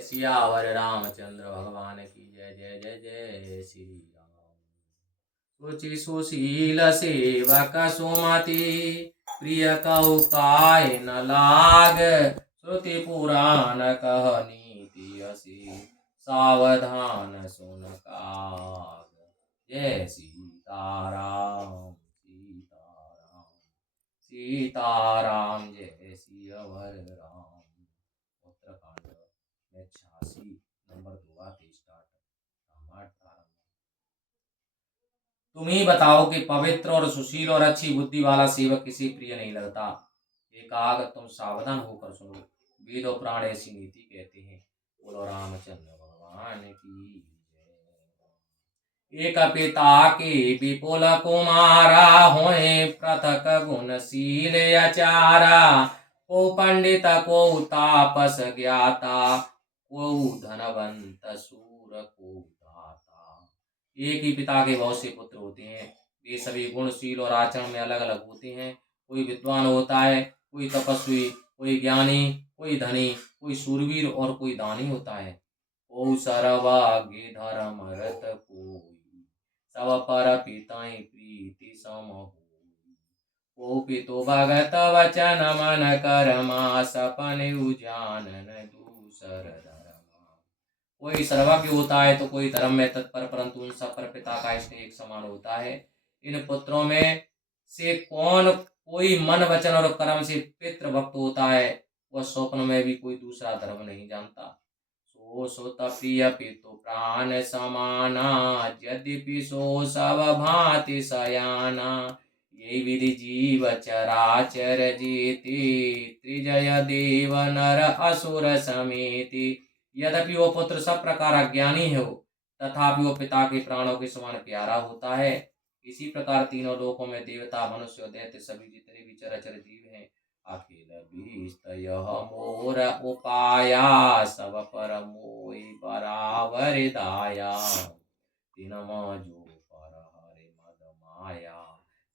सियावर रामचंद्र भगवान की जय जय जय जय श्री राम। सुचि सुशील सेवक सुमति प्रिय कहु काय न लाग। श्रुति पुराण कह नीति असी सावधान सुन काग। जय सीताराम सीताराम सीताराम जय सियावर राम। उत्तरकांड में 86 नंबर 2 आते स्टार्ट रामायण प्रारंभ। तुम ही बताओ कि पवित्र और सुशील और अच्छी बुद्धि वाला सेवक किसी प्रिय नहीं लगता। एकाग तुम सावधान होकर सुनो, वेद और पुराण ऐसी नीति कहते हैं। बोलो रामचंद्र भगवान की जय। एक पिता के विपुल कुमारा होए पृथक गुणशील आचारा। को पंडित को तापस ज्ञाता को धनवंत सूर को दाता। एक ही पिता के बहुत से पुत्र होते हैं, वे सभी गुणशील और आचरण में अलग अलग होते हैं। कोई विद्वान होता है, कोई तपस्वी, कोई ज्ञानी, कोई धनी, कोई सूरवीर और कोई दानी होता है। ओ सर्वज्ञ धर्म रत कोई, सब पर पिताई प्रीति सम होई। ओ पितु भगत वचन मन कर्मा, सपन उजानन दूसर धर्मा। कोई सर्वज्ञ होता है तो कोई धर्म में तत्पर, परंतु उन सब पर पिता का स्नेह एक समान होता है। इन पुत्रों में से कौन कोई मन वचन और कर्म से पितृभक्त होता है, वह स्वप्न में भी कोई दूसरा धर्म नहीं जानता। सो सुत प्रिय पितु प्राण समाना, यद्यपि सो सब भांति सयाना। ये विधि जीव चराचर जेति, त्रिजय देव नर असुर समेति। यद्यपि वो पुत्र सब प्रकार अज्ञानी हो, तथापि वो पिता के प्राणों के समान प्यारा होता है। इसी प्रकार तीनों लोकों में देवता मनुष्य और दैत्य सभी जितने भी चराचर जीव हैं, अखिल बीस्त यह मोर उपाया, सब पर मोहि बराबर दाया। तिनमा जो पर हरे मद माया,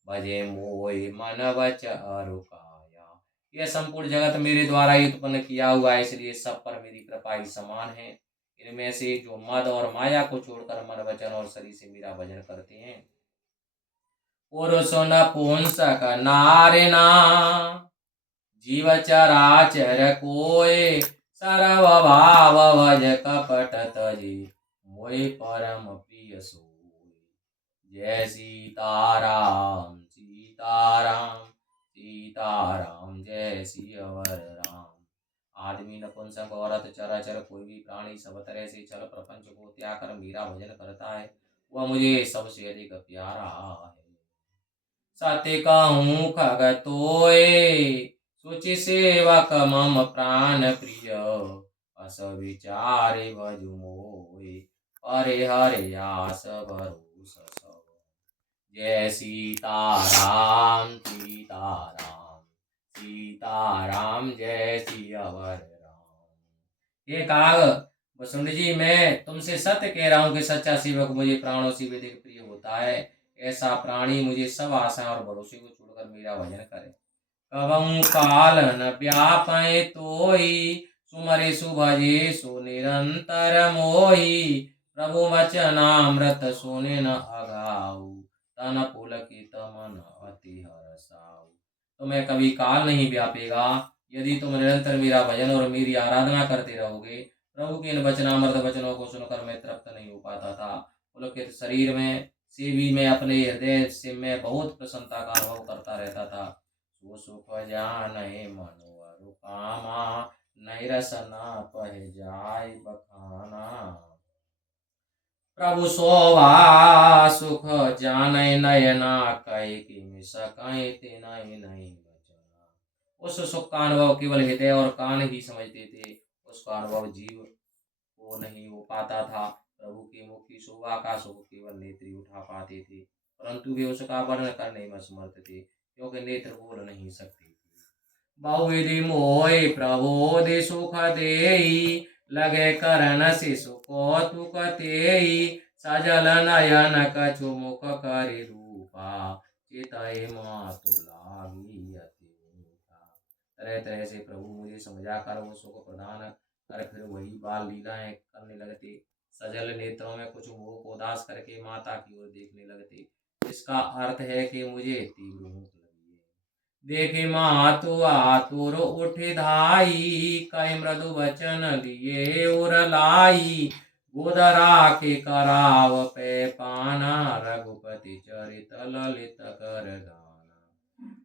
भजे मोहि मन वच अरुकाया। यह संपूर्ण जगत मेरे द्वारा ही उत्पन्न किया हुआ है, इसलिए सब पर मेरी कृपा ही समान है। इनमें से जो मद और माया को छोड़कर मन वचन और शरीर से मेरा भजन करते हैं, पुरुष नपुंसक नारिना, जीव चराचर कोय, सर्व भाव भज कपट तजी, मोहि परम प्रिय सोय। जय सीताराम सीताराम सीताराम जय सियावर राम। आदमी, नपुंसक, औरत, चराचर कोई भी प्राणी सब तरह से चल प्रपंच को त्याग कर मेरा भजन करता है, वह मुझे सबसे अधिक प्यारा है। सत्य कहूँ खगतोय, सुचि सेवक मम प्राण प्रिय, अस विचारे भजु मोय, हरे हरे आस भरोस सब। जय सीताराम सीताराम सीताराम जय सियावर राम। ये काग वसुंध जी, मैं तुमसे सत्य कह रहा हूँ कि सच्चा सेवक मुझे प्राणों से भी अधिक प्रिय होता है। ऐसा प्राणी मुझे सब आशा और भरोसे को छोड़कर मेरा भजन करे। कबहु काल न व्यापै तोहि, सुमरे सुभजे सो निरंतर मोहि। प्रभु वचनामृत सोने न अघाऊ, तन पुलकित मन अति हरसाऊ। तुम्हें कभी काल नहीं व्यापेगा यदि तुम निरंतर मेरा भजन और मेरी आराधना करते रहोगे। प्रभु के इन वचनामृत वचनों को सुनकर मैं तृप्त नहीं हो पाता था। पुलकित शरीर में से भी मैं अपने हृदय से मैं बहुत प्रसन्नता का अनुभव करता रहता था। सो सुख जाने मनोहर कामा, नहीं रसना पह जाय बखाना। प्रभु शोभा सुख जाने नयना, कई कि मिस कहीं ते नहीं नहीं बचना। उस सुख का अनुभव केवल हृदय और कान ही समझते थे, उसका अनुभव जीव को नहीं हो पाता था। प्रभु के मुख की शोभा का सुख केवल नेत्र ही उठा पाते थे, परंतु वे उसका वर्णन करने में समर्थ थे, क्योंकि नेत्र बोल नहीं सकते थे। बहुविधि मोहि प्रबोधि सुख देहि, लगे करन शिशु कौतुक तेहि। सजल नयन कछु मुख करि रूपा, चितहि मातु लागी अति ऊपा। तरह तरह से प्रभु मुझे समझाकर वो सुख प्रदान अरे फिर वही बाल लीलाएं करने लगते, सजल नेत्रों में कुछ मोह को उदास करके माता की ओर देखने लगते। इसका अर्थ है कि मुझे तीव्र भूख लगी है। देखे मातु आतुर उठे धाई, कई मृदु वचन लिए उर लाई। गोदरा के कराव पे पाना, रघुपति चरित ललित कर गाना।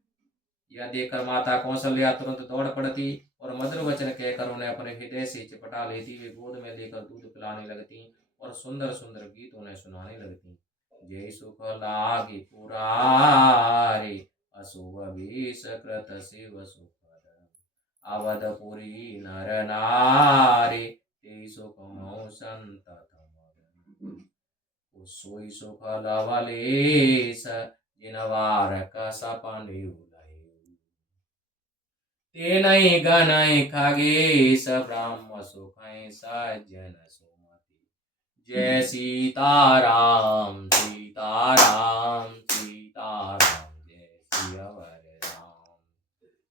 यह देखकर माता कौशल्या तुरंत दौड़ पड़ती और मधुर वचन कहकर उन्हें अपने हृदय से चिपटा लेती। वे गोद में लेकर दूध पिलाने लगती और सुंदर सुंदर गीत उन्हें सुनाने लगती। जय सुख लागी पुरारी, अशुभ विष कृत शिव सुखद। अवधपुरी नर नारी, ते सुख मौ संतत मगन। सोई सुख लवलेश, जिनवार का सपने उलहे। तेनहि गणहि खगेश, ब्रह्म सुखै सज्जन सुमति। जय सीताराम सीताराम सीताराम, जय सियावर राम।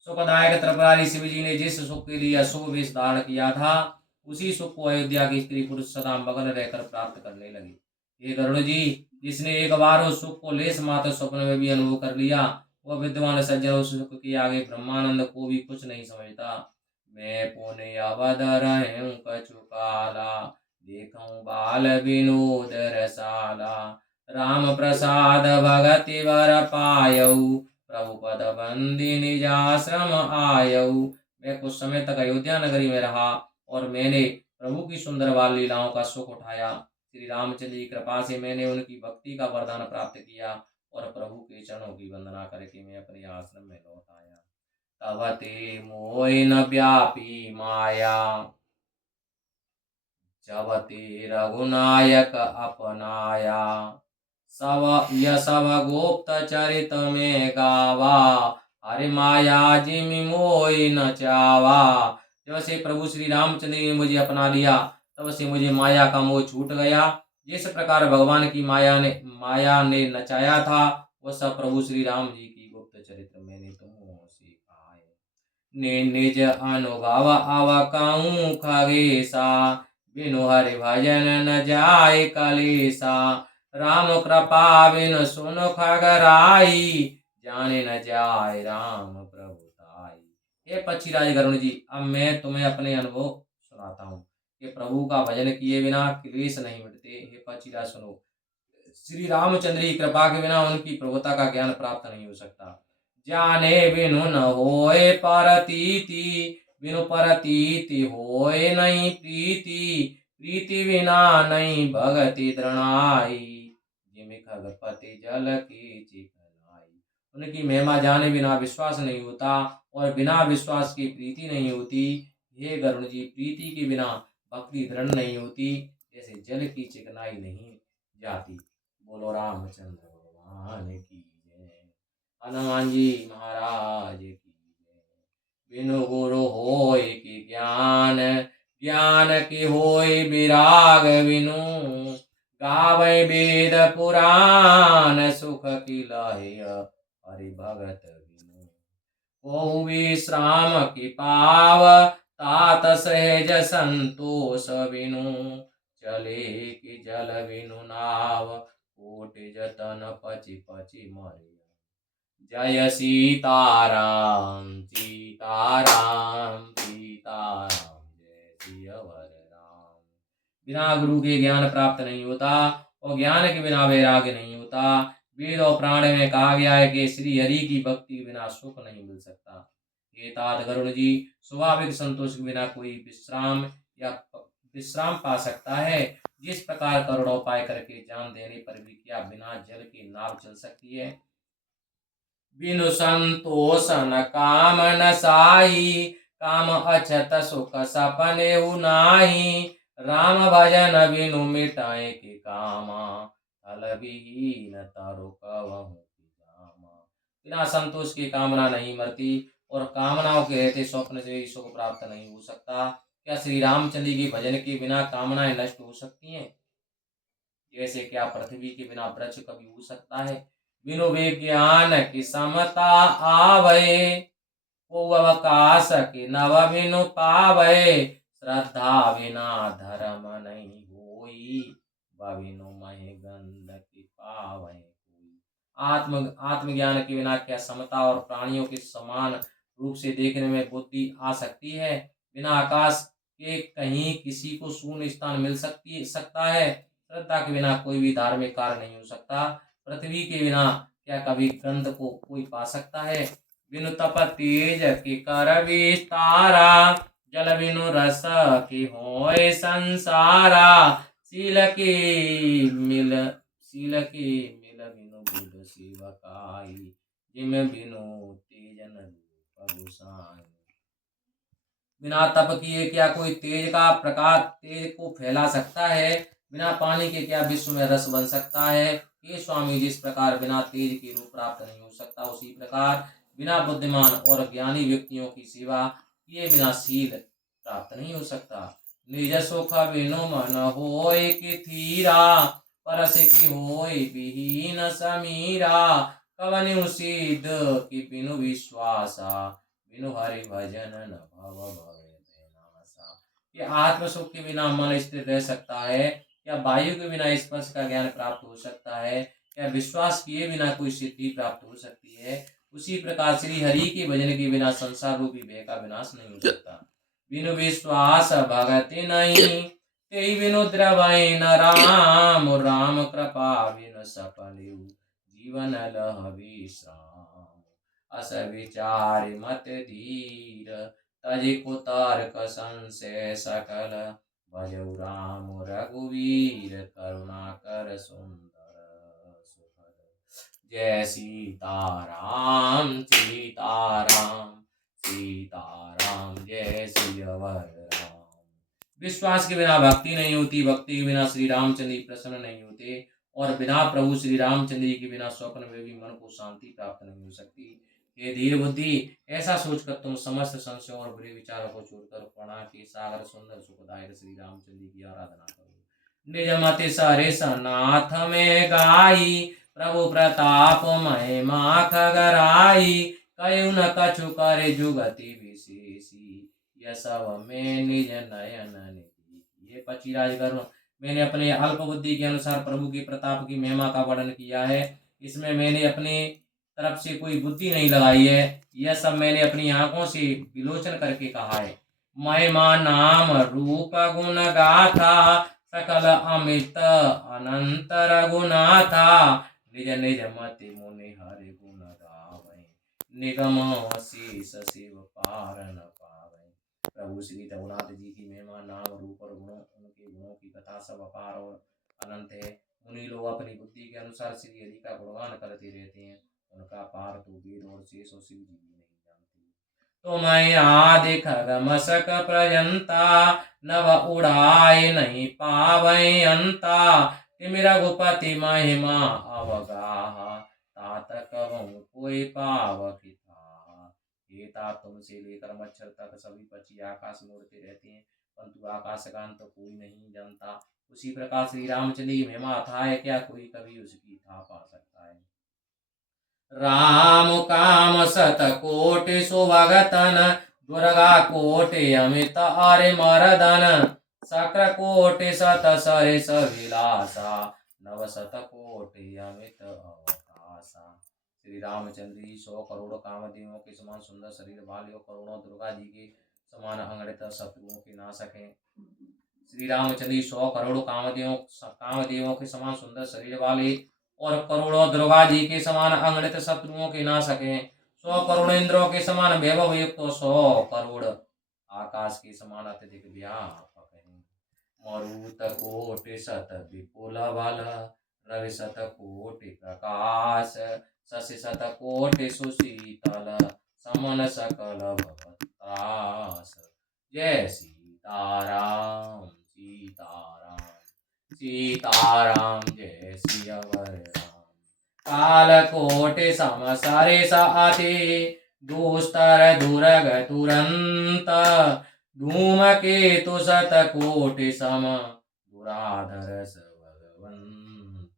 सुखदायक त्रिपुरारी शिव जी ने जिस सुख के लिए अशुभ वेश धारण किया था, उसी सुख को अयोध्या के स्त्री पुरुष सदा मगन रहकर प्राप्त करने लगे। हे गरुड़ जी, जिसने एक बार उस सुख को लेस मात्र स्वप्न में भी अनुभव कर लिया, वह विद्वान सज्जन उस सुख के आगे ब्रह्मानंद को भी कुछ नहीं समझता। मैं पुण्य अवध रहूं कछु काला, देखूं बाल विनोद रसाला। राम प्रसाद भगति वर पायऊ, प्रभु पद बंदी निजाश्रम आयऊ। मैं कुछ समय तक अयोध्या नगरी में रहा और मैंने प्रभु की सुंदर बाल लीलाओं का सुख उठाया। श्री रामचंद्र की कृपा से मैंने उनकी भक्ति का वरदान प्राप्त किया और प्रभु के चरणों की वंदना करके मैं अपने आश्रम में लौट आया। तब ते मोहि न व्यापी माया, जब ते रघुनायक अपनाया। सब यह सब गुप्त चरित में गावा, हरि माया जिमि मोहि न चावा। जब से प्रभु श्री रामचंद्र ने मुझे अपना लिया, तब से मुझे माया का मोह छूट गया। जिस प्रकार भगवान की माया ने नचाया था, वह सब प्रभु श्री राम जी की गुप्त चरित्र मैंने तुमों से कहा है। ने निज अनुभव अवकाऊं खगेसा, बिनु हरि भजन न जाय कलेसा। राम कृपा बिनु सुनु खगराई, जाने न जाय राम प्रभुताई। हे पक्षीराज गरुण जी, अब मैं तुम्हें अपने अनुभव सुनाता हूँ कि प्रभु का भजन किए बिना क्लेश नहीं मिटते। हे पक्षीराज सुनो, श्री रामचंद्र की कृपा के बिना उनकी प्रभुता का ज्ञान प्राप्त नहीं हो सकता। जाने बिनु न होए परतीति, बिनु परतीति होए नहीं प्रीति। प्रीति बिना नहीं भगति दृढ़ाई, जिमि खगपति जल की चिकनाई। उनकी महिमा जाने बिना विश्वास नहीं होता और बिना विश्वास की प्रीति नहीं होती। हे गरुण जी, प्रीति के बिना भक्ति दृढ़ नहीं होती, जैसे जल की चिकनाई नहीं जाती। बोलो रामचंद्र भगवान की जय। हनुमान जी महाराज की जय। बिनु गुरु होय कि ज्ञान, ज्ञान की होय विराग बिनु। गावै वेद पुराण, सुख की लहय हरि भगत बिनु। को विश्राम की पाव, तात सहज संतोष बिनु। चले कि जल बिनु नाव, कोटि जतन पचि पचि मरिया। जय सीताराम सीताराम सीताराम, जय सियावर राम। बिना गुरु के ज्ञान प्राप्त नहीं होता और ज्ञान के बिना वैराग्य नहीं होता। वेद और प्राण में कहा गया है कि श्री हरि की भक्ति के बिना सुख नहीं मिल सकता। हे तात गरुण जी, स्वाभाविक संतोष के बिना कोई विश्राम पा सकता है। जिस प्रकार करोड़ों उपाय करके जान देने पर भी क्या बिना जल के नाव चल सकती है। बिनु संतोष न काम न साई, काम अछत सुख सपने नाही। राम भजन बिनु मिटाए के कामा, फल विहीन तरु कहूँ जामा। बिना संतोष की कामना नहीं मरती और कामनाओं के रहते स्वप्न से ही सुख प्राप्त नहीं हो सकता। क्या श्री रामचंद्र के भजन के बिना कामनाएं नष्ट हो सकती हैं? जैसे क्या पृथ्वी के बिना वृक्ष कभी हो सकता है? बिनु विज्ञान की समता आवे, को अवकाश के नव बिनु पावे। श्रद्धा बिना धर्म नहीं होई, बबिनु महि गंध की पावै कोई। आत्मज्ञान के बिना क्या समता और प्राणियों के समान रूप से देखने में बुद्धि आ सकती है? बिना आकाश के कहीं किसी को शून्य स्थान मिल सकता है? श्रद्धा के बिना कोई भी धार्मिक कार्य नहीं हो सकता। पृथ्वी के बिना क्या कभी गंध को कोई पा सकता है? बिनु तप तेज के कर विस्तारा, जल बिनु रस की होय संसारा। शील के मिल बिनु बुध सेवकाई, जिम बिनु तेजन रूप गोसाई। बिना तप किए क्या कोई तेज को फैला सकता है? बिना पानी के क्या विश्व में रस बन सकता है? ये स्वामी, जिस प्रकार बिना तेज के रूप प्राप्त नहीं हो सकता, उसी प्रकार बिना बुद्धिमान और ज्ञानी व्यक्तियों की सेवा किए बिना शील प्राप्त नहीं हो सकता। निज सुख बिनु मन होय कि थीरा, परस की होय विहीन समीरा। कवनु सिद्ध कि बिनु विश्वासा, बिनु हरि भजन न भव भवे नासा। ये आत्म सुख के बिना मन स्थिर रह सकता है? क्या वायु के बिना स्पर्श का ज्ञान प्राप्त हो सकता है? क्या विश्वास किए बिना कोई सिद्धि प्राप्त हो सकती है? उसी प्रकार श्री हरि के भजन के बिना संसार रूपी भय का विनाश नहीं हो सकता। बिनु विश्वास भगति नहीं, तेहि बिनु द्रवै न राम। राम कृपा बिनु सपनेउ, जीवन लह विश्राम। अस विचार मत धीर, तजि कुतर्क संशय सकल। भजऊ राम रघुवीर, करुणाकर सुंदर सुफल। जय सीताराम सीताराम सीताराम, जय सियावर राम। विश्वास के बिना भक्ति नहीं होती, भक्ति के बिना श्री रामचंद्र जी प्रसन्न नहीं होते, और बिना प्रभु श्री रामचंद्र जी के बिना स्वप्न में भी मन को शांति प्राप्त नहीं हो सकती। हे धीर बुद्धि, ऐसा सोचकर तुम समस्त संशयों और बुरे विचारों को छोड़कर करुणा के सागर सुंदर सुखदायक श्री रामचंद्र जी की आराधना करो। निज मति सरिस नाथ में गाई, प्रभु प्रताप महिमा खगराई। कयु न कछु करे जुगति विशेषी, यह सब में निज नयन निधि। ये पचीराज कर्म मैंने अपने अल्प बुद्धि के अनुसार प्रभु के प्रताप की महिमा का वर्णन किया है। इसमें मैंने अपनी तरफ से कोई बुद्धि नहीं लगाई है। यह सब मैंने अपनी आंखों से विलोचन करके कहा है। महिमा नाम रूप गुण गाथा, सकल अमित अनंत रघुनाथा। निज निज मति मुनि हरि गुण गावै, निगम शेष शिव पार न पावै। प्रभु श्री रघुनाथ जी की महिमा, नाम, रूप और गुणों, उनके गुणों की कथा सब अपार और अनंत है। उन्हीं लोग अपनी बुद्धि के अनुसार श्री हरि का गुणगान करते रहते हैं। उनका पार तो वेद और शेष और शिव जी भी नहीं जानते। तुम्हें आदि खगम सक प्रजंता, नव उड़ाए नहीं पावै अंता। तिम रघुपति महिमा अवगाहा, तात कहूँ कोई पावक था। हे तात, तुमसे लेकर मच्छर तक सभी पक्षी आकाश में उड़ते रहते हैं, परंतु आकाश का अंत कोई नहीं जानता। उसी प्रकार श्री रामचंद्र की महिमा अथाह है, क्या कोई कभी उसकी था पा सकता है? राम काम सत कोटि सुभगतन, दुर्गा कोटि अमित अरे मरदन। शक्र कोटि शत सहस विलासा, नव शत कोटि अमित अवकाशा। श्री रामचंद्र जी 100 करोड़ कामदेवों के समान सुंदर शरीर वाले और करोड़ों दुर्गा जी के समान अगणित शत्रुओं के नाशक हैं। श्री रामचंद्र जी 100 करोड़ कामदेवों के समान सुंदर शरीर वाले और करोड़ों दुर्गा जी के समान अगणित शत्रुओं के नाशक हैं। 100 करोड़ इंद्रों के समान वैभव युक्त, 100 करोड़ आकाश के समान अत्यधिक व्यापक हैं। मरुत कोटि शत विपुल बल, रवि शत कोटि प्रकाश। शशि शत कोटि सुशीतल, समन सकल भवत्रास। जय सीताराम सीताराम सीताराम, जय सियावर राम। काल कोटि सम सरिस अति, दुस्तर दुर्ग तुरंत। धूमकेतु शत कोटि सम, दुराधर भगवंत।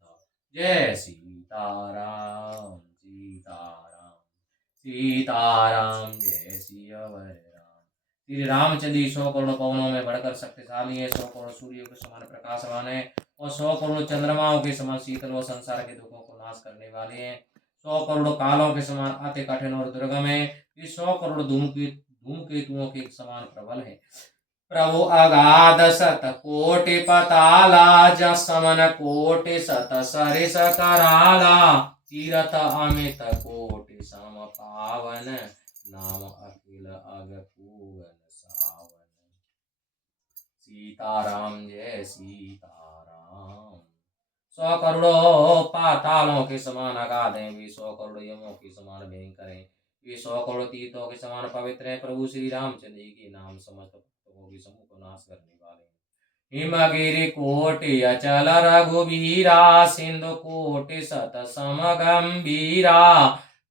जय सीताराम सीताराम सीताराम, जय सियावर राम। श्री रामचंद्र जी 100 करोड़ पवनों में बढ़कर शक्तिशाली है, 100 करोड़ सूर्यों के समान प्रकाशवान है और 100 करोड़ चंद्रमाओं के समान शीतल व संसार के दुखों को नाश करने वाले हैं। 100 करोड़ कालों के समान अति कठिन और दुर्गम है। ये 100 करोड़ धूमकेतुओं के समान प्रबल है। प्रभु अगाध शत कोटि पताला, जस समन कोटि शत सरिस कराला, तीरथ अमित कोटि सम पावन, नाम अखिल अग पूवन सावन। सीताराम जय सीताराम। 100 करोड़ों पातालों के समान अगाध हैं, वे 100 करोड़ यमों के समान भयंकर हैं, वे 100 करोड़ तीर्थों के समान पवित्र हैं। प्रभु श्री रामचंद्र जी के नाम समस्त पुस्तकों के समूह को नाश करने वाले हैं। हिमगिरि कोटि अचल रघुवीरा, सिंधु कोटि सत सम गंभीरा,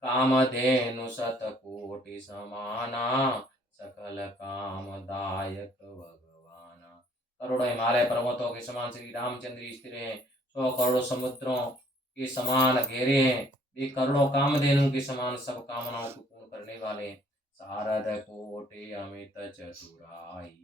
कामधेनु शत कोटि समाना, सकल कामदायक भगवाना। करोड़ों हिमालय पर्वतों के समान श्री रामचंद्र जी स्थिर हैं, 100 करोड़ समुद्रों के समान घेरे हैं, वे करोड़ों कामधेनु के समान सब कामनाओं को पूर्ण करने वाले हैं। शारद कोटि अमित चतुराई,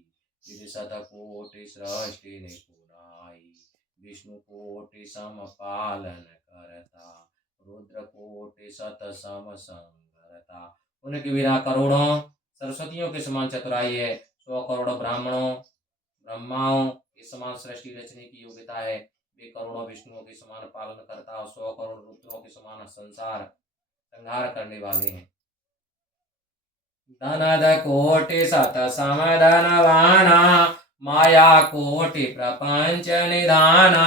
शत कोटि सृष्टि निपुणाई, विष्णु कोटि सम पालन करता, रुद्र कोटि शत सम संगरता। उनके बिना करोड़ों सरस्वतियों के समान चतुराई है, 100 करोड़ ब्रह्माओं के समान सृष्टि रचने की योग्यता है, वे करोड़ों विष्णुओं के समान पालन करता और 100 करोड़ रुद्रों के समान संसार संहार करने वाले हैं। धनद कोटि शत समधनवाना, माया कोटि प्रपंच निधाना,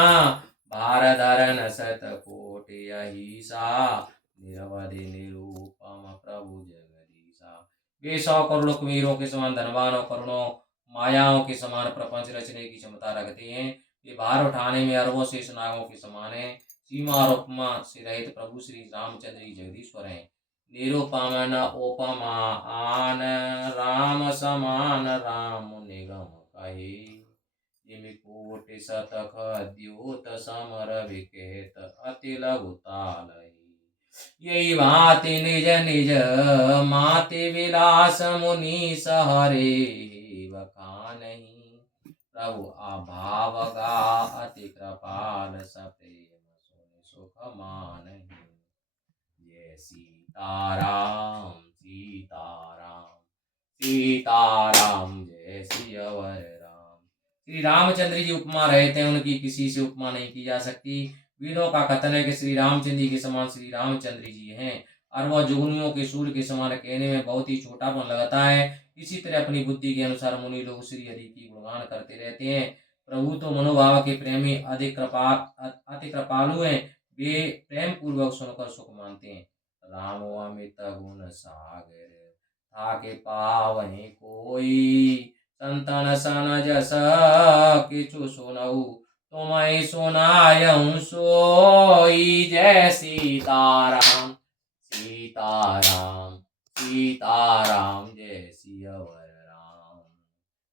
भार धरन शत कोटि अहिसा, निरवधि निरूपम प्रभु जगदीशा। वे 100 करोड़ कुबेरों के समान धनवान और करोड़ों मायाओं के समान प्रपंच रचने की क्षमता रखते हैं, ये भार उठाने में अरबों शेष नागों के समान है। सीमा और उपमा से रहित प्रभु श्री रामचंद्र जी जगदीश्वर हैं। निरुपम न उपमा आन, राम समान राम निगम कहे, जिमि कोटि शतक द्योत समर विकेत, अति लघु तालहि। यही भांति निज निज माति विलास, मुनि सहरे बखानहि, प्रभु अभाव गा अति कृपाल, सप्रेम सुख मानहि। जय सीताराम सीताराम सीताराम, जय सियावर राम। श्री रामचंद्र जी उपमा रहते हैं, उनकी किसी से उपमा नहीं की जा सकती। वेदों का कथन है कि श्री रामचंद्र जी के समान श्री रामचंद्र जी हैं, और वह जुगनुओं के सूर्य के समान कहने में बहुत ही छोटापन लगता है। इसी तरह अपनी बुद्धि के अनुसार मुनि लोग श्री हरि की गुणगान करते रहते हैं। प्रभु तो मनोभाव के प्रेमी अति कृपालु हैं, वे प्रेम पूर्वक सुनकर सुख मानते हैं। राम अमित गुण सागर, थाके पावहि कोई, संतन सन जस किछु सुनऊ, तुम्हें सुनायऊं सोई। जय सीताराम सीताराम सीताराम, जय सियावर राम।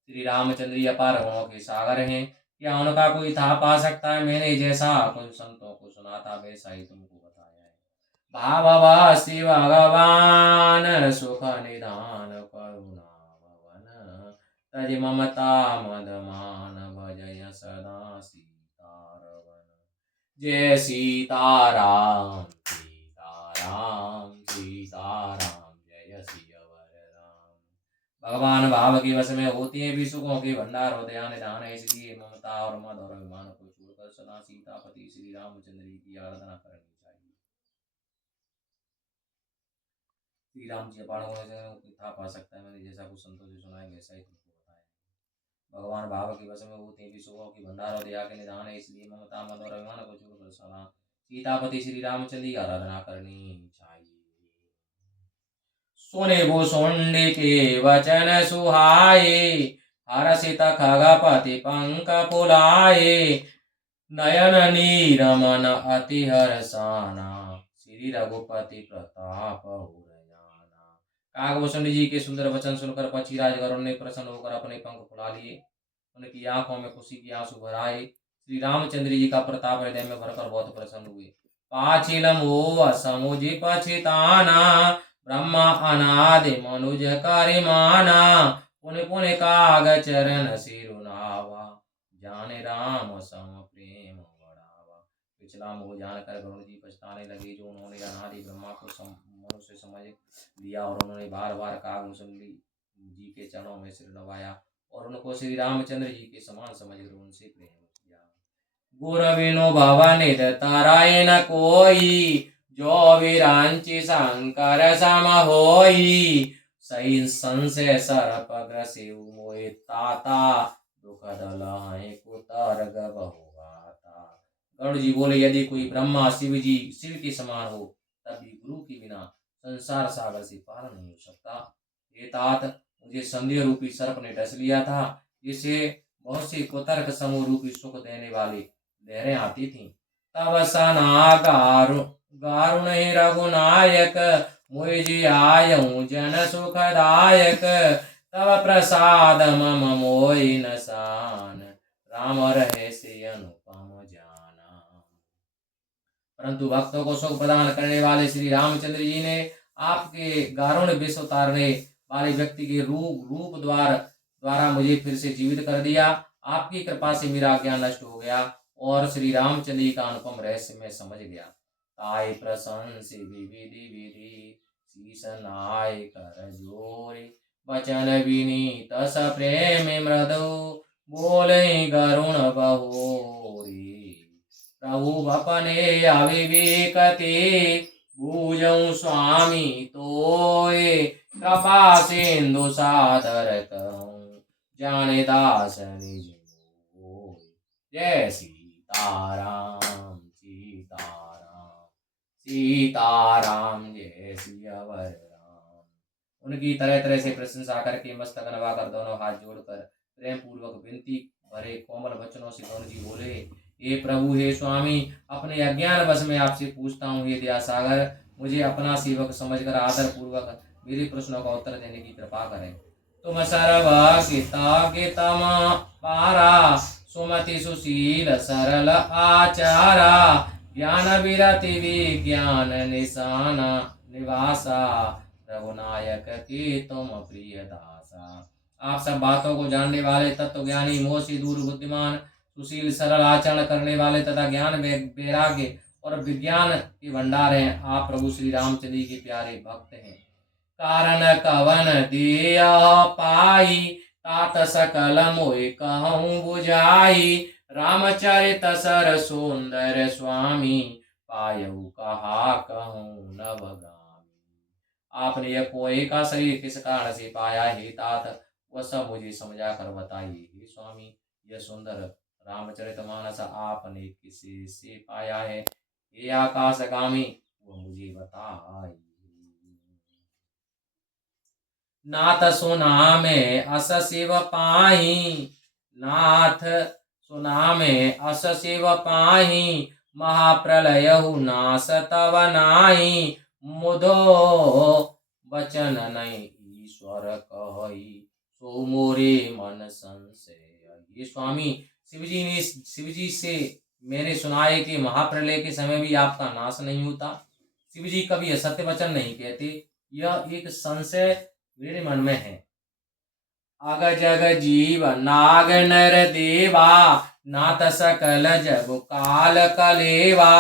श्री रामचंद्र जी अपार गुणों के सागर हैं, क्या उनका कोई था पा सकता है। मैंने जैसा कुछ संतों को सुना था, वैसा ही तुमको बताया है। भाववासी भगवान, सुख निधान करुणा भवन, तज ममता मदमान, भजय सदा सीतारवन। जय सीताराम सीताराम सीताराम, जय सियावर राम। भगवान भाव के वश में होते हैं, भी सुखों के भंडार हो दया निधान है, इसलिए ममता और मद और अभिमान को छोड़कर सदा सीतापति श्री रामचंद्र जी की आराधना करनी चाहिए। श्री राम जी अपार था पा सकता है, मैंने जैसा कुछ संतों से सुना है वैसा ही तुमको बताया। भगवान भाव के वश में होते हैं, भी सुखों की भंडार और दया के निधान है, इसलिए ममता मद और अभिमान को छोड़कर सदा सीतापति श्री रामचंद्र की आराधना करनी चाहिए। सुने वो सुंडी के वचन सुहाए, हर्षित खगपति पंक फुलाए, नयन नीरमन अति हर्षाना, श्री रघुपति प्रताप जाना। कागभूषण जी के सुंदर वचन सुनकर पक्षीराज गरुड़ ने प्रसन्न होकर अपने पंख फुला लिए, उनकी आंखों में खुशी के आंसू भराए। श्री रामचंद्र जी का प्रताप हृदय में भरकर बहुत प्रसन्न हुए। पाचिल मोह समुझि पछिताना, ब्रह्मा अनादि मनुज करिमाना, पुनि पुनि काग चरण सिरुनावा, जाने राम सम प्रेम बढ़ावा। पिछला मोह जानकर गरुड़ जी पछताने लगे, जो उन्होंने अनादि ब्रह्मा को मनुष्य समझ लिया, और उन्होंने बार बार काग मुसम्मी जी के चरणों में सिर नवाया, और उनको श्री रामचंद्र जी के समान समझकर उनसे प्रेम किया। गुर बिनु भवनित तराई न कोई, जो विरांचि शंकर सम होई। सही संशय सर्प ग्रसिउ मोहि ताता, दुखद लहै कुतर्ग बहुगाता। गरुड़ जी बोले, यदि कोई ब्रह्मा शिव के समान हो, तब भी गुरु के बिना संसार सागर से पार नहीं हो सकता। हे तात, मुझे संदेह रूपी सर्प ने डस लिया था, जिसे बहुत सी कुतर्क समूह रूपी सुख देने वाली लहरें आती थीं। तब सना गारुण ही रघुनायक, मुझे आयऊ जन सुखदायक। तब प्रसाद मम मोहि न सान, राम रहे से अनुपम जाना। परंतु भक्तों को सुख प्रदान करने वाले श्री रामचंद्र जी ने आपके गारुण विष उतारने वाले व्यक्ति के रूप द्वारा मुझे फिर से जीवित कर दिया। आपकी कृपा से मेरा ज्ञान नष्ट हो गया, और श्री रामचंद्र जी का अनुपम रहस्य मैं समझ गया। ताई प्रशंस विधि विधि, शीश नाय कर जोरे। वचन विनीत सप्रेम मृदु, बोले गरुण बहोरी। प्रभु अपने अविवेकते, बूझऊं स्वामी तोय। कृपा सिंधु सादर कहूँ, जाने दास निज मोय। जय सीताराम सीताराम सीताराम, जय सियावर राम। उनकी तरह तरह से प्रशंसा करके, मस्तक नवाकर, दोनों हाथ जोड़कर प्रेम पूर्वक विनती भरे कोमल वचनों से गरुड़ जी बोले, हे प्रभु, हे स्वामी, अपने अज्ञान वश में आपसे पूछता हूँ, हे दया सागर, मुझे अपना सेवक समझकर आदर पूर्वक मेरे प्रश्नों का उत्तर देने की कृपा करें। तुम सर्वहितम पारा, सुमति सुशील सरल आचारा। ज्ञान विरति विज्ञान निशाना, निवासा रघुनायक के तुम प्रिय दासा। आप सब बातों को जानने वाले, तत्व ज्ञानी, मोह से दूर बुद्धिमान, सुशील सरल आचरण करने वाले तथा ज्ञान वैराग्य और विज्ञान के भंडार हैं। आप प्रभु श्री रामचंद्र जी के प्यारे भक्त हैं। कारण कवन दिय पाई, तात सकल मोहि कहूँ बुझाई। रामचरित सर सुंदर स्वामी, पायऊ कहा कहूँ नवगामी। आपने यह पोए का शरीर किस कारण से पाया है तात, वह सब मुझे समझा कर बताइए हे स्वामी। यह सुंदर रामचरितमानस आपने किसी से पाया है, हे आकाशगामी, वह मुझे बताइए। नाथ सुना में अस शिव पाही, नाथ सुना में अस शिव पाही। महाप्रलयहु नाश तव नाई, मुधो वचन नहीं ईश्वर कही। सो मोरे मन संशय। ये स्वामी, शिवजी से मैंने सुना है कि महाप्रलय के समय भी आपका नाश नहीं होता। शिवजी कभी असत्य वचन नहीं कहते। यह एक संशय मेरे मन में है। अग जग जीव नाग नर देवा, नाथ सकल जग काल कलेवा।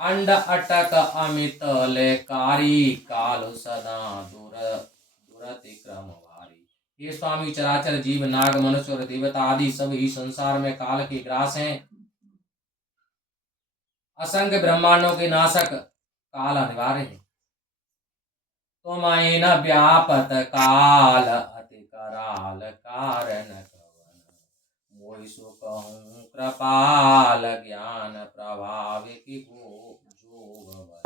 अंड अटक अमित लेकारी, काल सदा दुरति क्रम भारी। ये स्वामी, चराचर जीव, नाग, मनुष्य और देवता आदि सब ही संसार में काल के ग्रास हैं। असंख्य ब्रह्मांडों के नाशक काल अनिवार्य है। तुमहि न व्यापत काल अति कराल, कारण कवन मोहि सो कहूँ कृपाल। ज्ञान प्रभाव की जोग बल,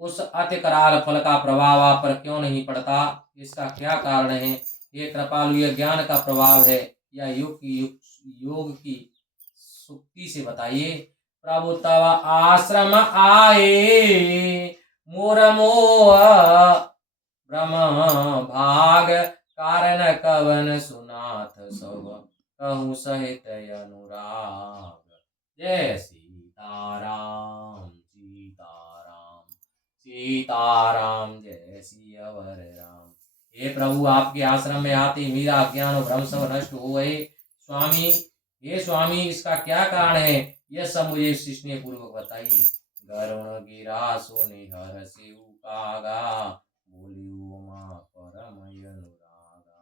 उस अति कराल फल का प्रभाव आप पर क्यों नहीं पड़ता, इसका क्या कारण है। ये कृपालु, यह ज्ञान का प्रभाव है या योग की सुक्ति से बताइए। प्रभु तव आश्रम आए, मोर मोह ब्रह्म भाग। कारण कवन सुनाथ सब, कहूँ सहित अनुराग। जय सीताराम सीताराम सीताराम, जय सियावर राम। हे प्रभु, आपके आश्रम में आते ही मेरा अज्ञान और भ्रम सब नष्ट हो गए। स्वामी, हे स्वामी, इसका क्या कारण है? यह सब मुझे स्नेह पूर्वक बताइए। गरुण गिरा सुनि हर्षि उकागा, बोली उमा परम अनुरागा।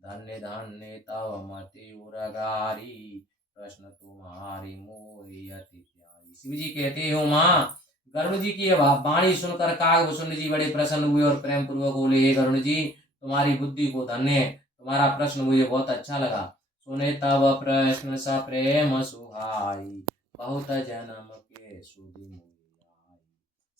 धन्य धन्य तव मति उरगारी, प्रश्न तुम्हारी मोहि अति प्यारी। शिव जी कहते हो माँ, गरुण जी की यह वाणी सुनकर कागभूषण जी बड़े प्रसन्न हुए और प्रेम पूर्वक बोले, हे गरुण जी, तुम्हारी बुद्धि को धन्य है, तुम्हारा प्रश्न मुझे बहुत अच्छा लगा। सुने तब प्रश्न सप्रेम सुहाई, बहुत जन्म के सुधि मोहि आई।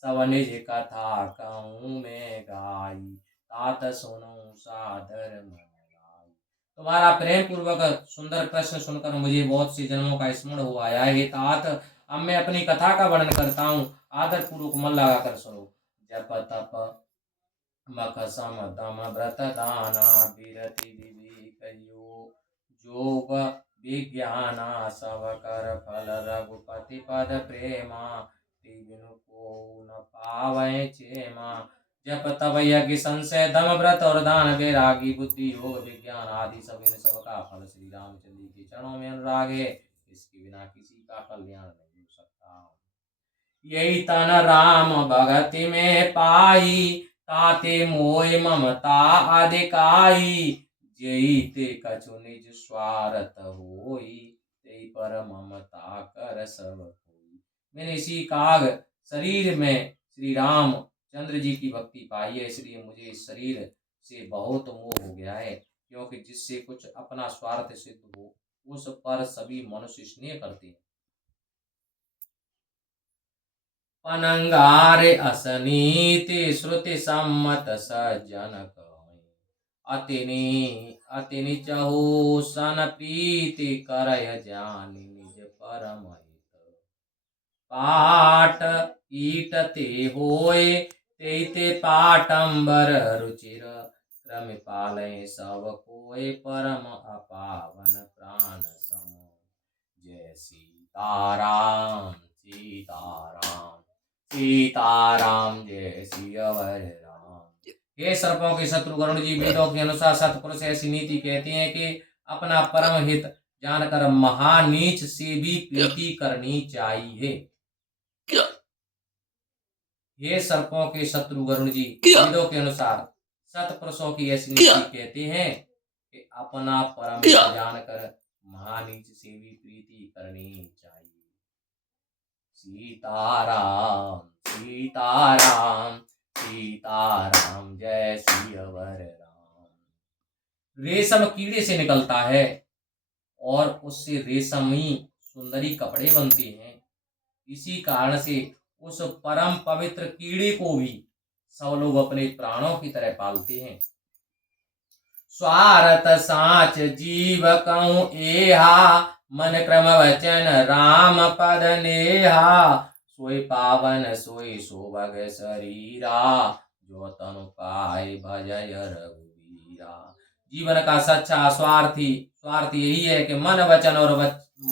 सब निज कथा कहूँ मैं गाई, तात सुनूं सादर मन लाई। तुम्हारा प्रेम पूर्वक सुंदर प्रश्न सुनकर मुझे बहुत सी जन्मों का स्मरण हो आया है। हे तात, अब मैं अपनी कथा का वर्णन करता हूँ, आदर पूर्वक मन लगाकर सुनो। जप तप मख सम दम व्रत दाना, विरति विवेक जोग विज्ञाना, सब कर फल रघुपति पद प्रेमा, बिनु को न पावै चेमा। जप तप यज्ञ संशय दम व्रत और दान, वैरागी बुद्धि योग विज्ञान आदि सब इन सब का फल श्री रामचंद्र के चरणों में अनुराग है। इसके बिना किसी का कल्याण नहीं हो सकता। यही तन राम भगति में पाई, ताते मोय ममता अधिकाई। जेई ते कछु निज स्वार्थ होई, तेई पर ममता कर सब कोई। मैंने इसी काग शरीर में श्री राम चंद्र जी की भक्ति पाई है, इसलिए मुझे इस शरीर से बहुत मोह हो गया है, क्योंकि जिससे कुछ अपना स्वार्थ सिद्ध हो उस पर सभी मनुष्य स्नेह करते हैं। पनंगारे असनीति श्रुति सम्मत सज्जन कहीं, अतिनि चहु सन प्रीति करय जानि निज परम हित। पाट ईट ते होए ते पाटंबर रुचिर, क्रम पालय सब कोय परम अपावन प्राण सम। जय सीताराम सीताराम सीताराम, जय सियावर राम। हे सर्पों के शत्रु गरुण जी, वेदों के अनुसार सतपुरुष ऐसी नीति कहते हैं कि अपना परम हित जानकर महानीच से भी प्रीति करनी चाहिए। हे सर्पों के शत्रु गरुण जी, वेदों के अनुसार सतपुरुषों की ऐसी नीति कहते हैं कि अपना परम हित जानकर महानीच से भी प्रीति करनी चाहिए। सीताराम सीताराम सीताराम, जय सियावर राम। रेशम कीड़े से निकलता है और उससे रेशमी सुंदरी कपड़े बनते हैं। इसी कारण से उस परम पवित्र कीड़े को भी सब लोग अपने प्राणों की तरह पालते हैं। स्वार्थ साच जीव कहूँ एहा, मन क्रम वचन राम पद नेहा। सोई पावन सोई शोभग शरीरा, जो तनु पाए भजय रघुवीरा। जीवन का सच्चा स्वार्थ यही है कि मन वचन और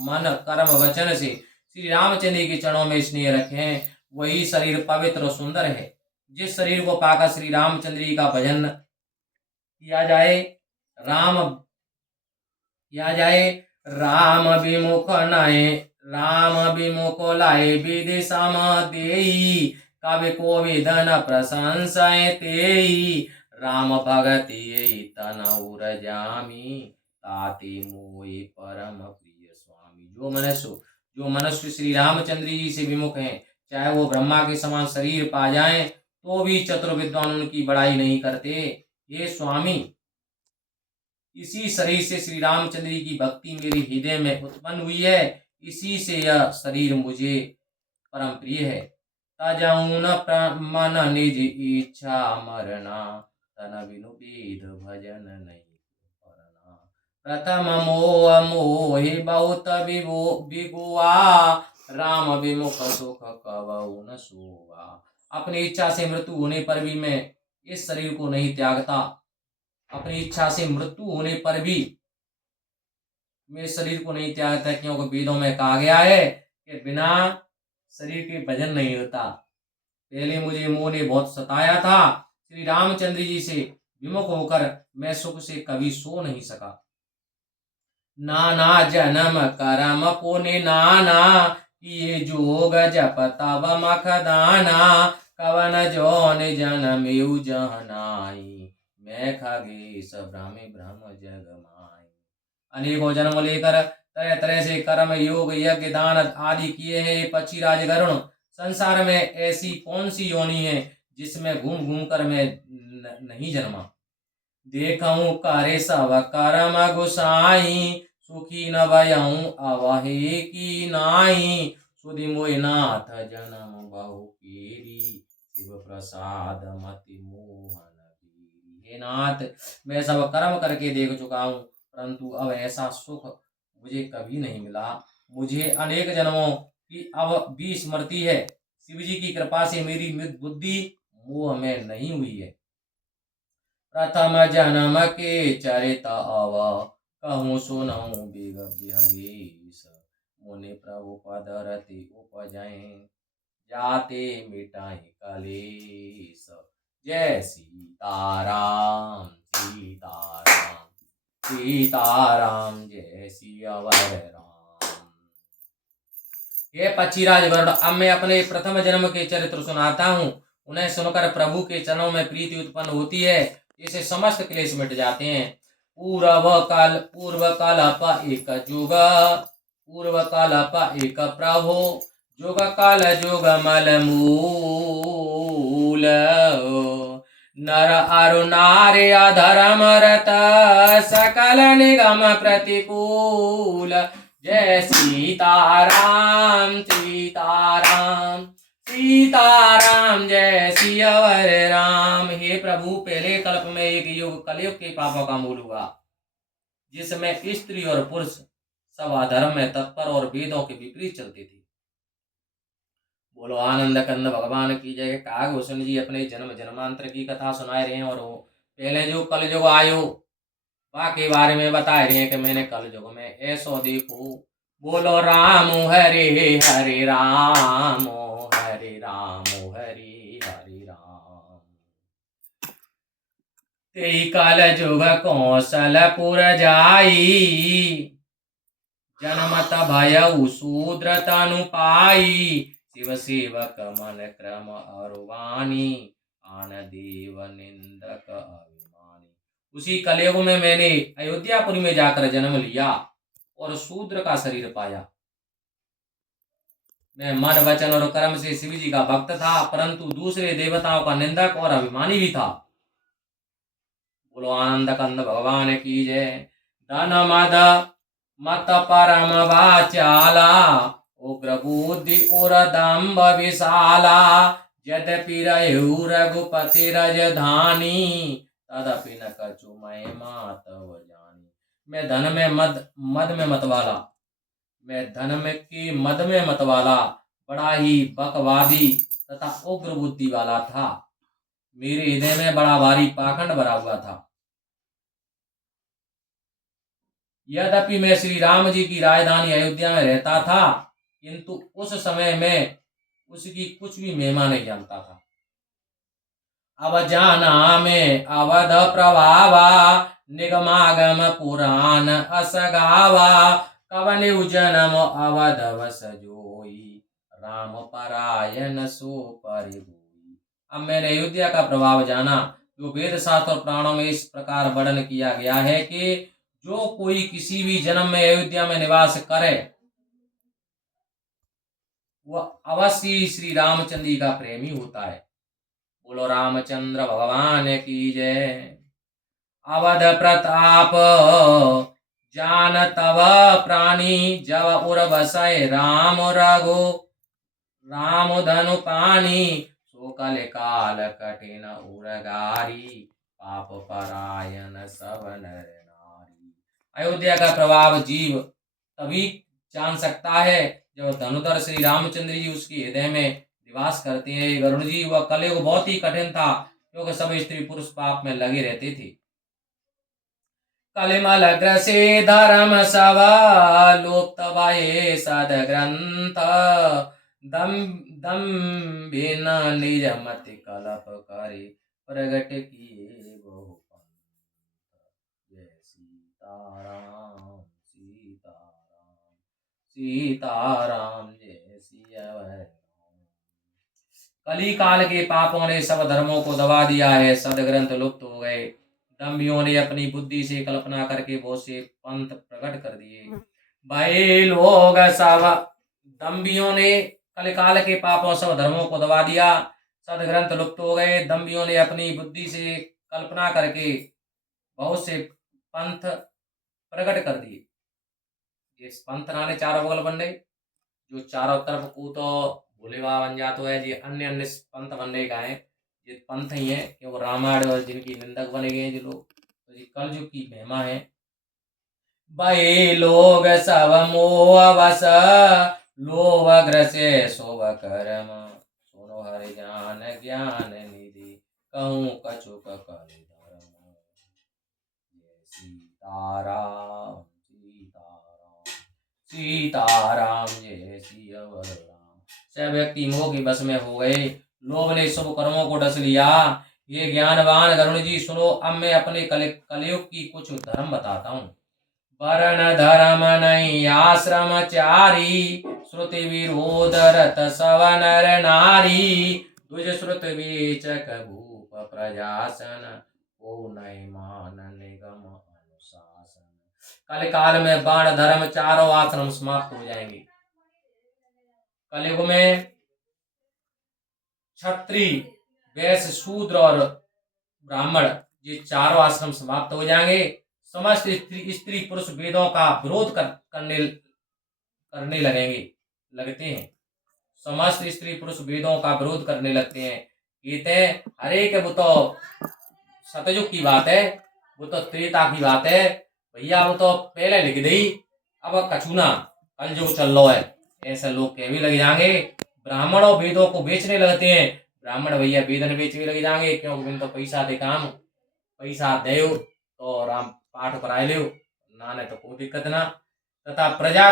मन कर्म वचन से श्री रामचंद्र के चरणों में स्नेह रखें। वही शरीर पवित्र और सुंदर है। जिस शरीर को पाकर श्री रामचंद्र जी का भजन किया जाए, राम विमुख नये, राम विमुख लाए विधि सम देई। कवि को विधन प्रशंसय तेई, राम भगति तनउर जामी। ताते मोहि परम प्रिय स्वामी। जो मनुष्य श्री रामचंद्र जी से विमुख हैं, चाहे वो ब्रह्मा के समान शरीर पा जाएं, तो भी चतुर विद्वान उनकी बड़ाई नहीं करते। ये स्वामी, इसी शरीर से श्री रामचंद्र जी की भक्ति मेरे हृदय में उत्पन्न हुई है, इसी से यह शरीर मुझे परम प्रिय है। तजऊन मन निज इच्छा मरना, तन बिनु वेद भजन नहीं करना। प्रथम मोह मोहि बहुत बिगुआ, राम विमुख सुख कबहु न सोवा। अपनी इच्छा से मृत्यु होने पर भी मैं इस शरीर को नहीं त्यागता। अपनी इच्छा से मृत्यु होने पर भी मैं शरीर को नहीं त्यागता, क्योंकि वेदों में कहा गया है कि बिना शरीर के भजन नहीं होता। पहले मुझे मोह ने बहुत सताया था। श्री रामचंद्र जी से विमुख होकर मैं सुख से कभी सो नहीं सका। नाना जन्म करम पुनि नाना, किए जोग जप तब मखदाना, कवन जौन जनमिउ जहनाई, मैं खगेश भ्रमि भ्रम जग माई। अनेकों जन्म लेकर तरह तरह से कर्म योग यज्ञ दान आदि किए हैं ये पक्षीराज गरुण। संसार में ऐसी कौन सी योनि है जिसमें घूम घूम कर मैं नहीं जन्मा। देखऊं करे सब कर्म गुसाई, सुखी न भयऊं अवहे की नाई, सुधि मोहि नाथ जन्म बहु केरी, शिव प्रसाद मति मोहन बीरी। हे नाथ, मैं सब कर्म करके देख चुका हूँ, परंतु अब ऐसा सुख मुझे कभी नहीं मिला। मुझे अनेक जन्मों की अब भी स्मृति है। शिव जी की कृपा से मेरी बुद्धि मोह में नहीं हुई है। प्रथम जन्म के चरित अव, कहूँ सुनऊँ बिहगीस, मुनि प्रभु पद रति उपजय, जाते मिटाई कलेश। जय सीताराम सीताराम सीताराम, जय सियावर राम। ये पक्षीराज गरुड़, अब मैं अपने प्रथम जन्म के चरित्र सुनाता हूँ। उन्हें सुनकर प्रभु के चरणों में प्रीति उत्पन्न होती है, इसे समस्त क्लेश मिट जाते हैं। पूर्व कल्प एक जुग, पूर्व कल्प एक प्रभु, जुग काल जुग मल मूल, नर अरु नारी अधर्म रत, सकल निगम प्रतिकूल। जय सीताराम सीताराम सीताराम, जय सियावर राम। हे प्रभु, पहले कल्प में एक युग कलयुग के पापों का मूल हुआ, जिसमें स्त्री और पुरुष सब अधर्म में तत्पर और वेदों के विपरीत चलते थे। बोलो आनंद कंद भगवान की जय। कागभूषण जी अपने जन्म जन्मांतर की कथा सुनाए रहे हैं, और वो पहले जो कल युग आयो के बारे में बता रहे हैं कि मैंने कल युग में ऐसो देखो। बोलो राम हरे हरे राम, हरे राम हरे हरे राम। तेई कल जुग कौशलपुर जाई, जनमत भयउ शूद्र तनु पाई, शिव सेवक मन क्रम अरुवानी, आन देव निंदक अभिमानी। उसी कलयुग में मैंने अयोध्यापुरी में जाकर जन्म लिया और शूद्र का शरीर पाया। मैं मन वचन और कर्म से शिव जी का भक्त था, परंतु दूसरे देवताओं का निंदक और अभिमानी भी था। बोलो आनंद कंद भगवान की जय। धन मद मत परम वाचाला, उग्र बुद्धि उर दम्भ विशाला, यद्यपि रहु रघुपति रजधानी, तदपि न कछु महिमा तव जानी। मैं धन में मद में मत वाला, मैं धन में की मद में मत वाला, बड़ा ही बकवादी तथा उग्र बुद्धि वाला था। मेरे हृदय में बड़ा भारी पाखंड भरा हुआ था। यद्यपि मैं श्री राम जी की राजधानी अयोध्या में रहता था, किंतु उस समय में उसकी कुछ भी महिमा नहीं जानता था। अब जाना में अवध प्रभावा, निगमागम पुराण असगावा, कवने जन्म अवध वस जोई, राम परायण सो परिभोई। अब मैंने अयोध्या का प्रभाव जाना, जो वेद शास्त्र और पुराणों में इस प्रकार वर्णन किया गया है कि जो कोई किसी भी जन्म में अयोध्या में निवास करे, वह अवश्य श्री रामचंद्र जी का प्रेमी होता है। बोलो रामचंद्र भगवान की जय। अवध प्रताप जान तब प्राणी, जब उर बसय राम रघु, राम धनु पानी, सो कल काल कठिन उरगारी, पाप परायण सब नर नारी। अयोध्या का प्रभाव जीव तभी जान सकता है जब धनुधर श्री रामचंद्र जी उसके हृदय में निवास करते हैं। गरुड़ जी, वह कलयुग बहुत ही कठिन था, क्योंकि सब स्त्री पुरुष पाप में लगे रहते थे। कलिमल ग्रसे धर्म सब, लोक तबाहे सद ग्रंथ, दम दम बिन निज मति कलप करे, प्रगट किए बहु। सीताराम सीताराम सीताराम जय सिया राम। कली काल के पापों ने सब धर्मों को दबा दिया है, सदग्रंथ लुप्त हो गए। दम्भियों ने अपनी बुद्धि से कल्पना करके बहुत से पंथ प्रकट कर दिए। भाई लोग सब दम्भियों ने कलिकाल के पापों सब धर्मों को दबा दिया, सदग्रंथ लुप्त हो गए। दम्भियों ने अपनी बुद्धि से कल्पना करके बहुत से पंथ प्रकट कर दिए। ये पंथ नाने चारों बगल बन रहे, जो चारों तरफ को तो भोले बाबा बन जातो है, जी अन्य अन्य पंथ बन रहे का है, ये पंथ ही है क्योंकि रामायण और जिनकी निंदक बने गए हैं जो लोग, तो ये कलयुग की महिमा है। भाई लोग सब मोह वश लोभ ग्रसे शोभ कर्म, सुनो हरि ज्ञान ज्ञान निधि कहूँ कछुक कर धर्म। सीताराम सीताराम सीताराम जय सिया राम। सब व्यक्ति मोह के बस में हो गए, लोभ ने शुभ कर्मों को डस लिया। ये ज्ञानवान गरुण जी सुनो, अब मैं अपने कलयुग की कुछ धर्म बताता हूँ। वर्ण धर्म नहीं आश्रम चारी, श्रुति विरोध रत सव नर नारी, द्विज श्रुत वेचक भूप प्रजासन, को नहीं मान निगम अनुशासन। कल काल में वर्ण धर्म चारों आश्रम समाप्त हो जाएंगे। कलयुग में क्षत्रिय वैश्य शूद्र और ब्राह्मण ये चारों आश्रम समाप्त हो जाएंगे। समस्त स्त्री पुरुष वेदों का विरोध करने लगते हैं। समस्त स्त्री पुरुष वेदों का विरोध करने लगते हैं। कहते हैं अरे के वो तो सतयुग की बात है, वो तो त्रेता की बात है भैया, वो तो पहले लिख दी, अब कछुना कल जो चल रहा है, ऐसे लोग कह भी लग जाएंगे। ब्राह्मणों वेदों को बेचने लगते हैं, ब्राह्मण भैया वेदन बेचने लग जाएंगे, क्योंकि उनको पैसा दे काम, पैसा दे तो राम पाठ कराए लो, ना ने तो कोई दिक्कत ना। तथा प्रजा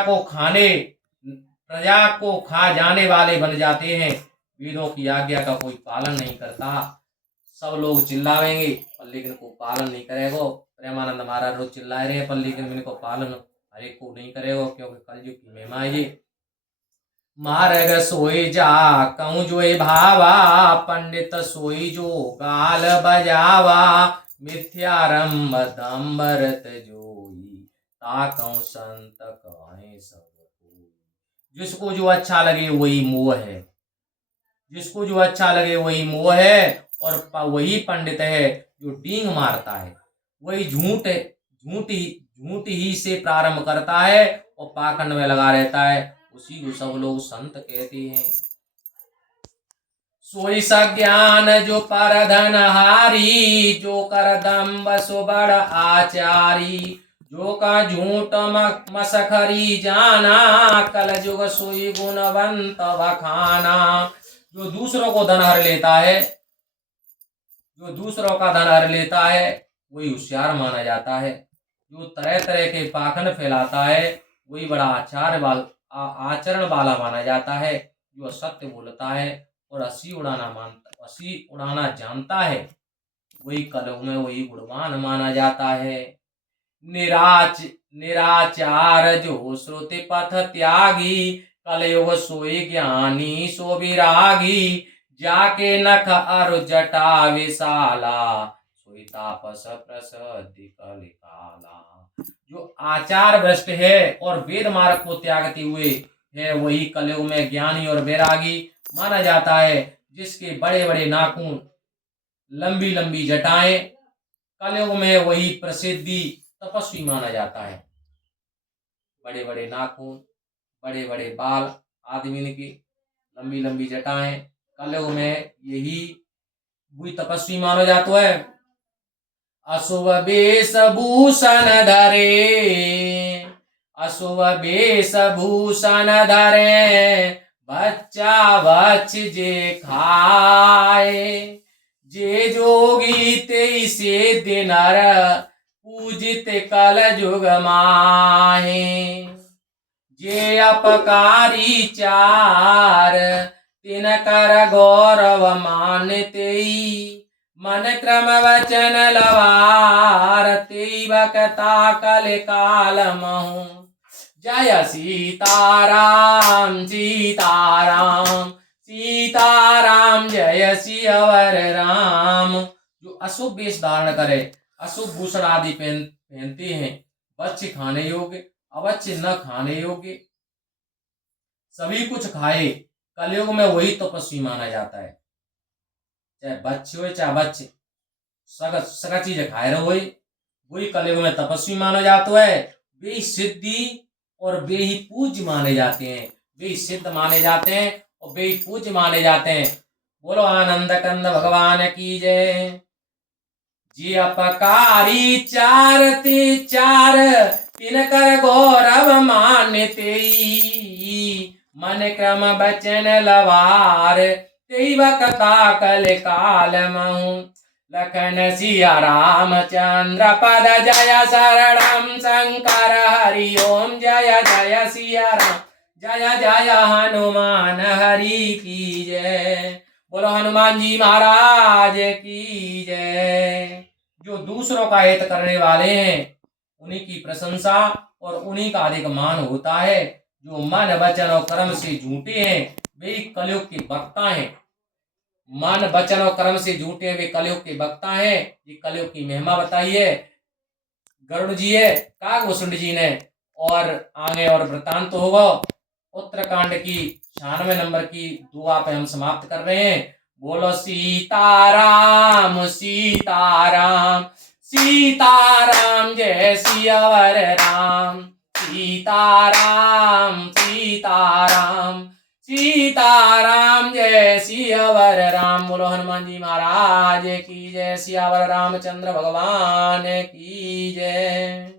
को खा जाने वाले बन जाते हैं, वेदों की आज्ञा का कोई पालन नहीं करता। सब लोग चिल्लावेंगे पर लेकिन को पालन नहीं करेगा। प्रेमानंद महाराज रोज चिल्ला रहे हैं पर लेकिन इनको पालन हरेक को नहीं करेगा, क्योंकि कलयुग की महिमा है ये। मार्ग सोई जा कहूँ जो भावा, पंडित सोई जो गाल बजावा, मिथ्यारंभ दम्बरत जोई, ताकऊ संत कहें सब कोई। जिसको जो अच्छा लगे वही मोह है, जिसको जो अच्छा लगे वही मोह है, और वही पंडित है जो डींग मारता है, वही झूठ ही से प्रारंभ करता है और पाखंड में लगा रहता है, उसी को सब लोग संत कहते हैं। सोई सज्ञान जो परधन हारी, जो कर दम्ब सो बड़ आचारी, जो का झूठ मसखरी जाना, कल जुग सोई गुणवंत बखाना। जो दूसरों को धन हर लेता है, जो दूसरों का धन हर लेता है वही होशियार माना जाता है। जो तरह तरह के पाखंड फैलाता है वही बड़ा आचरण वाला माना जाता है। जो सत्य बोलता है और हंसी उड़ाना जानता है वही कलयुग में वही गुणवान माना जाता है। निराचार जो श्रुति पथ त्यागी, कलयुग सोई ज्ञानी सो विरागी, जाके नख अरु जटा विशाला, सोई तापस प्रसिद्धि कलिकाला। जो आचार भ्रष्ट है और वेद मार्ग को त्यागते हुए है वही कलयुग में ज्ञानी और वैरागी माना जाता है। जिसके बड़े बड़े नाखून लंबी लंबी जटाएं, कलयुग में वही प्रसिद्धि तपस्वी माना जाता है। बड़े बड़े नाखून, बड़े बड़े बाल आदमी की लंबी लंबी जटाएं, कलयुग में यही वही तपस्वी माना जाता है। अशुभ वेशभूषण धरे, अशुभ वेशभूषण धरे, बच्चा बच जे खाए, जे जोगी ते से दिनर पूजित कल जुग माहे, जे अपकारी चार तिन कर गौरव मानते, मन क्रम वचन लवार तेई बकता कल काल महु। जय सीताराम सीताराम सीताराम जय सियावर राम। जो अशुभ वेश धारण करे, अशुभ भूषण आदि पहनते हैं, बच्चे खाने योग्य अबच्चे न खाने योग्य, सभी कुछ खाए, कलयुग में वही तपस्वी माना जाता है। चाहे बच्चे हो चाहे बच्चे, सगा चीज खाए रहो वही कलयुग में तपस्वी माना जाता है। वे ही सिद्धि और वे ही पूज्य माने जाते हैं, वे ही सिद्ध माने जाते हैं और वे ही पूज्य माने जाते हैं। बोलो आनंद कंद भगवान की जय। जी अपकारी चार ते चार किनकर गौरव मान्यते, मन क्रम बचन लवार तेई बकता कल काल महु। लखन सिया रामचंद्र पद जय शरणम शंकर हरि ओम। जय जय सिया राम जय जय हनुमान हरि की जय। बोलो हनुमान जी महाराज की जय। जो दूसरों का हित करने वाले हैं उन्हीं की प्रशंसा और उन्हीं का अधिक मान होता है। जो मन वचन और कर्म से झूठे हैं वे कलयुग के वक्ता हैं। मन वचन और कर्म से झूठे वे कलयुग के वक्ता हैं। ये कलयुग की महिमा बताई है गरुड़ जी है, काकभूषण जी ने। और आगे और वृतांत तो होगा उत्तरकांड की 96 नंबर की दुआ पे हम समाप्त कर रहे हैं। बोलो सीताराम सीताराम सीताराम जय सियावर राम। सीताराम सीताराम सीताराम जय सियावर राम। बोलो हनुमान जी महाराज की जय। सियावर रामचंद्र भगवान की जय।